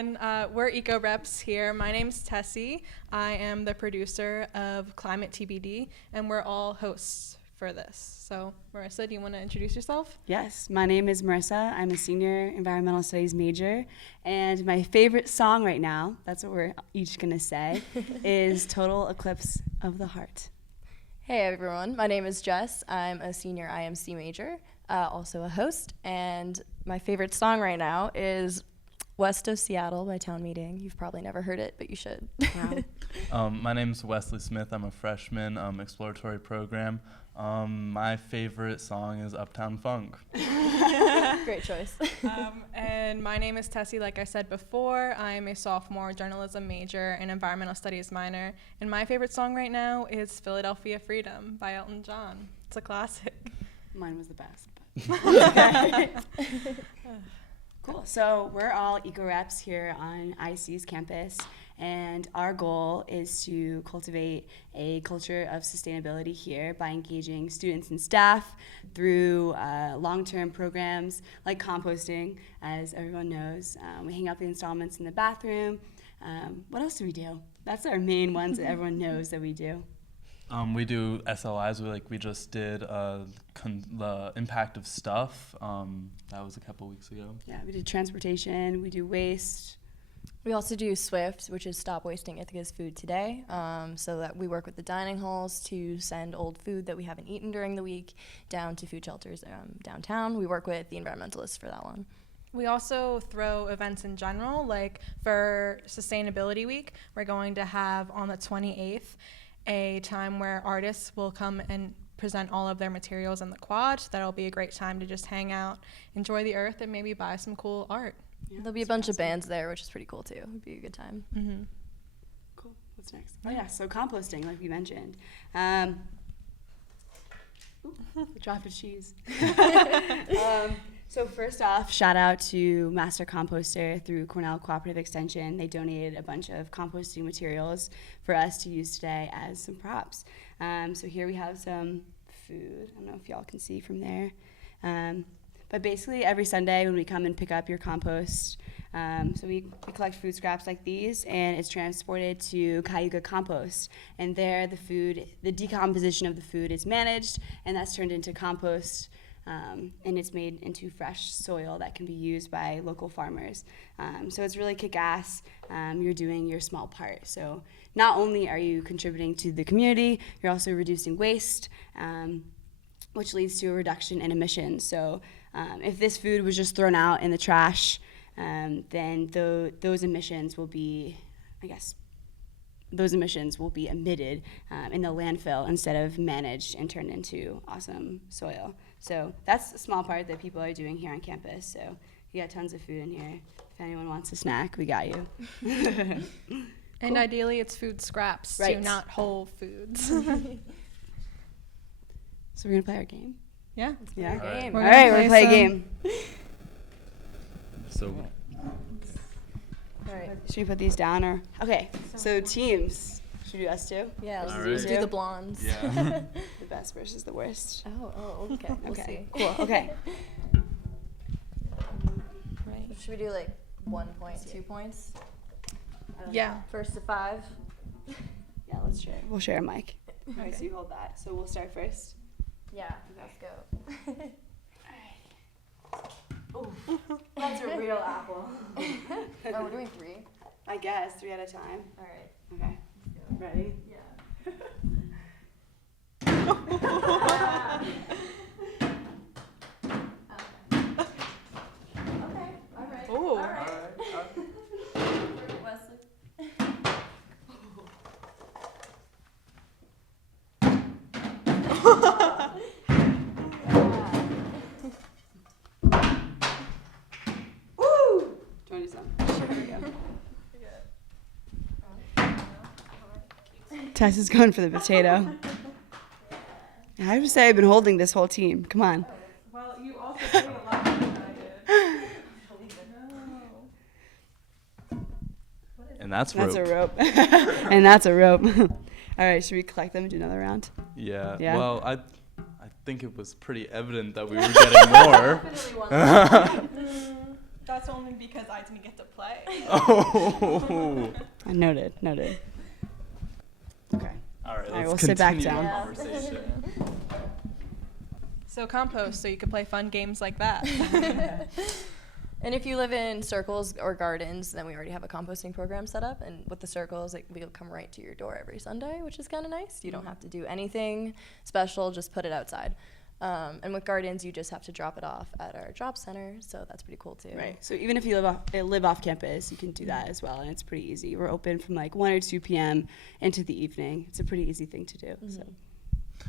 everyone. We're Eco Reps here. My name's Tessie. I am the producer of Climate TBD, and we're all hosts for this. So, Marissa, do you want to introduce yourself? Yes, my name is Marissa. I'm a senior environmental studies major, and my favorite song right now, that's what we're each going to say, is Total Eclipse of the Heart. Hey everyone, my name is Jess. I'm a senior IMC major, also a host, and my favorite song right now is West of Seattle by Town Meeting. You've probably never heard it, but you should. Wow. My name's Wesley Smith. I'm a freshman, exploratory program. My favorite song is Uptown Funk. Great choice. And my name is Tessie. Like I said before, I'm a sophomore journalism major and environmental studies minor. And my favorite song right now is Philadelphia Freedom by Elton John. It's a classic. Mine was the best. Cool. So we're all Eco Reps here on IC's campus, and our goal is to cultivate a culture of sustainability here by engaging students and staff through long-term programs like composting, as everyone knows. We hang out the installments in the bathroom. What else do we do? That's our main ones that everyone knows that we do. We do SLIs. We just did the impact of stuff. That was a couple weeks ago. Yeah, we do transportation. We do waste. We also do SWIFT, which is Stop Wasting Ithaca's Food Today, so that we work with the dining halls to send old food that we haven't eaten during the week down to food shelters downtown. We work with the environmentalists for that one. We also throw events in general, like for Sustainability Week, we're going to have on the 28th a time where artists will come and present all of their materials in the quad. That'll be a great time to just hang out, enjoy the earth, and maybe buy some cool art. Yeah, There'll be a bunch of bands there, which is pretty cool too. It'll be a good time. Mm-hmm. Cool. What's next? Oh yeah, so composting, like we mentioned. Drop of cheese. So first off, shout out to Master Composter through Cornell Cooperative Extension. They donated a bunch of composting materials for us to use today as some props. So here we have some food. I don't know if y'all can see from there. But basically every Sunday when we come and pick up your compost, so we collect food scraps like these, and it's transported to Cayuga Compost. And there the decomposition of the food is managed, and that's turned into compost. And it's made into fresh soil that can be used by local farmers. So it's really kick-ass. You're doing your small part. So not only are you contributing to the community, you're also reducing waste, which leads to a reduction in emissions. So if this food was just thrown out in the trash, then those emissions will be, emitted in the landfill instead of managed and turned into awesome soil. So that's a small part that people are doing here on campus. So you got tons of food in here. If anyone wants a snack, we got you. And ideally it's food scraps, Right. too, not whole foods. So we're gonna play our game. Yeah. Yeah. All right. Game. We're All gonna right, we're play gonna play a some- game. So All right. Should we put these down or? Okay. So teams. Should we do us two? Yeah, All let's right. do the blondes. yeah. The best versus the worst. Okay. We'll Okay. see. Cool. Okay. Right. Should we do like 1 point, 2 points? Yeah. First to 5. Yeah, let's share. We'll share a mic. All right, so you hold that. So we'll start first. Yeah, let's go. That's a real apple. Oh, we're doing 3. I guess 3 at a time. All right. Okay. Ready? Yeah. Okay. All right. Ooh. All right. Wesley. Woo! 20 something. Here we go. Tess is going for the potato. I would say I've been holding this whole team. Come on. Well, you also played a lot more than I did. And that's That's rope. a rope. And that's a rope. All right, should we collect them and do another round? Yeah. Yeah? Well, I think it was pretty evident that we were getting more. That's only because I didn't get to play. Oh. Noted. Okay. All right, right, let's we'll sit back continue the down. conversation. So compost, so you could play fun games like that. And if you live in circles or gardens, then we already have a composting program set up. And with the circles, we'll come right to your door every Sunday, which is kind of nice. You don't have to do anything special, just put it outside. And with gardens, you just have to drop it off at our drop center, so that's pretty cool too. Right. So even if you live off campus, you can do that as well, and it's pretty easy. We're open from like 1 or 2 p.m. into the evening. It's a pretty easy thing to do. Mm-hmm.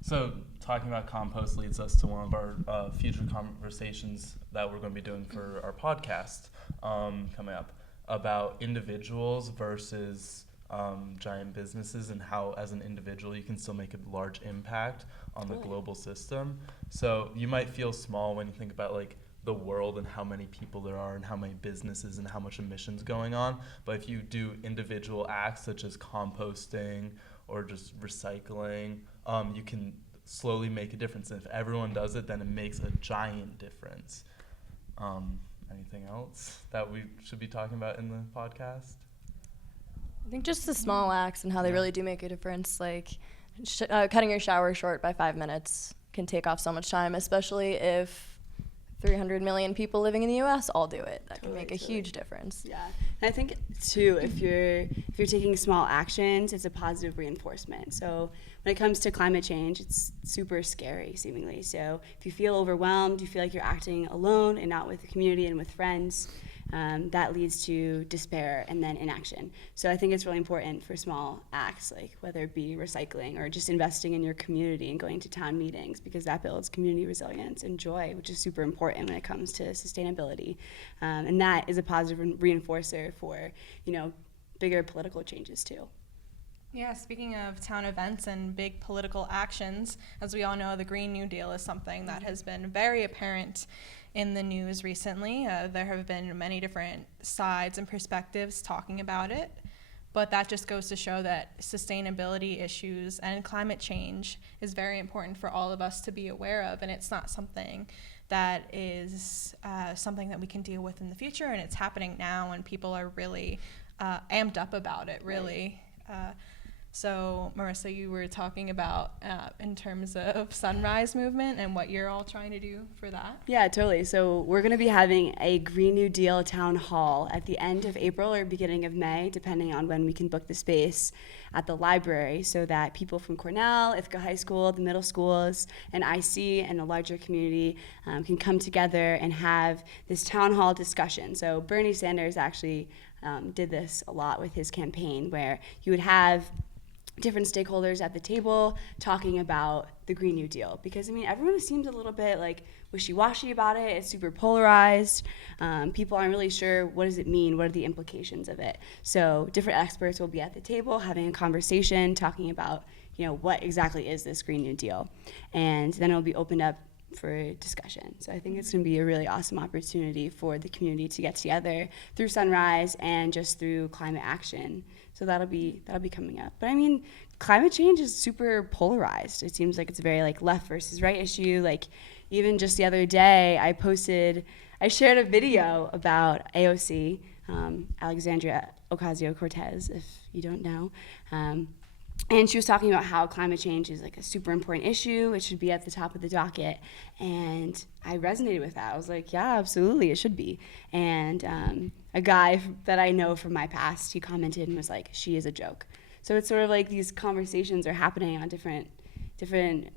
So talking about compost leads us to one of our future conversations that we're going to be doing for our podcast coming up about individuals versus giant businesses, and how as an individual you can still make a large impact on the global system. So you might feel small when you think about like the world and how many people there are and how many businesses and how much emissions going on. But if you do individual acts such as composting or just recycling, you can slowly make a difference. And if everyone does it, then it makes a giant difference. Anything else that we should be talking about in the podcast? I think just the small acts and how they really do make a difference. Like cutting your shower short by 5 minutes can take off so much time, especially if 300 million people living in the U.S. all do it. That can make a huge difference. Yeah, and I think too, if you're taking small actions, it's a positive reinforcement. So when it comes to climate change, it's super scary, seemingly. So if you feel overwhelmed, you feel like you're acting alone and not with the community and with friends, that leads to despair and then inaction. So I think it's really important for small acts, like whether it be recycling or just investing in your community and going to town meetings, because that builds community resilience and joy, which is super important when it comes to sustainability. And that is a positive reinforcer for, bigger political changes too. Yeah, speaking of town events and big political actions, as we all know, the Green New Deal is something that has been very apparent in the news recently. There have been many different sides and perspectives talking about it, but that just goes to show that sustainability issues and climate change is very important for all of us to be aware of, and it's not something that is something that we can deal with in the future, and it's happening now, and people are really amped up about it, really. So, Marissa, you were talking about in terms of Sunrise Movement and what you're all trying to do for that. Yeah, totally. So we're going to be having a Green New Deal town hall at the end of April or beginning of May, depending on when we can book the space at the library, so that people from Cornell, Ithaca High School, the middle schools, and IC and the larger community can come together and have this town hall discussion. So Bernie Sanders actually did this a lot with his campaign, where you would have different stakeholders at the table talking about the Green New Deal, because everyone seems a little bit like wishy-washy about it. It's super polarized. People aren't really sure, what does it mean? What are the implications of it? So different experts will be at the table having a conversation, talking about what exactly is this Green New Deal, and then it'll be opened up for discussion. So I think it's going to be a really awesome opportunity for the community to get together through Sunrise and just through climate action. So that'll be coming up. But climate change is super polarized. It seems like it's a very left versus right issue. Like even just the other day, I shared a video about AOC, Alexandria Ocasio-Cortez, if you don't know. And she was talking about how climate change is a super important issue. It should be at the top of the docket. And I resonated with that. I was like, yeah, absolutely, it should be. And a guy that I know from my past, he commented and was like, she is a joke. So it's sort of like these conversations are happening on different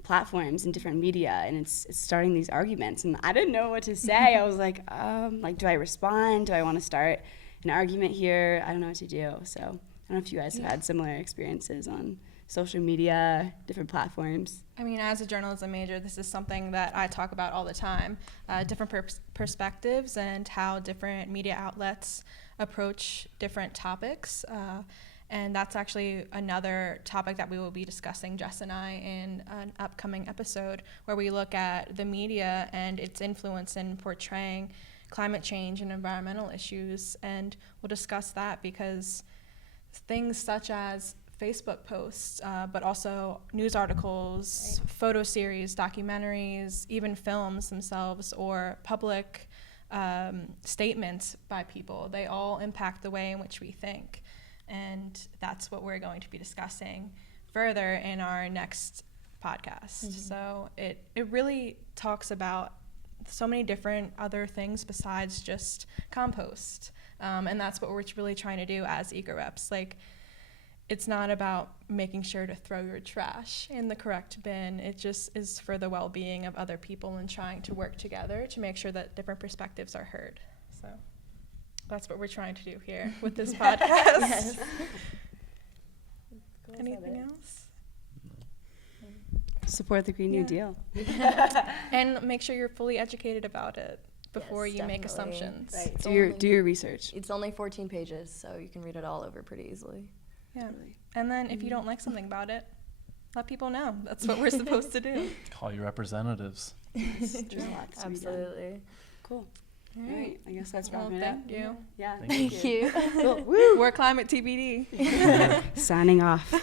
platforms and different media, and it's starting these arguments. And I didn't know what to say. I was like, do I respond? Do I want to start an argument here? I don't know what to do. So I don't know if you guys have had similar experiences on social media, different platforms. As a journalism major, this is something that I talk about all the time, different perspectives and how different media outlets approach different topics. And that's actually another topic that we will be discussing, Jess and I, in an upcoming episode, where we look at the media and its influence in portraying climate change and environmental issues. And we'll discuss that because things such as Facebook posts, but also news articles, photo series, documentaries, even films themselves, or public statements by people. They all impact the way in which we think. And that's what we're going to be discussing further in our next podcast. So it really talks about so many different other things besides just compost. And that's what we're really trying to do as Eco Reps. Like, it's not about making sure to throw your trash in the correct bin. It just is for the well-being of other people and trying to work together to make sure that different perspectives are heard. So that's what we're trying to do here with this podcast. Yes. Anything else? Support the Green New Deal. And make sure you're fully educated about it before Yes, you make definitely. assumptions. Right. Do your research. It's only 14 pages, so you can read it all over pretty easily. Yeah. And then if you don't like something about it, let people know. That's what we're supposed to do. Call your representatives. There's a lot to be done. Absolutely. Cool. All right. I guess that's wrapping it up. Thank you. Yeah. Thank Thank you. Cool. Woo. We're Climate TBD. Signing off.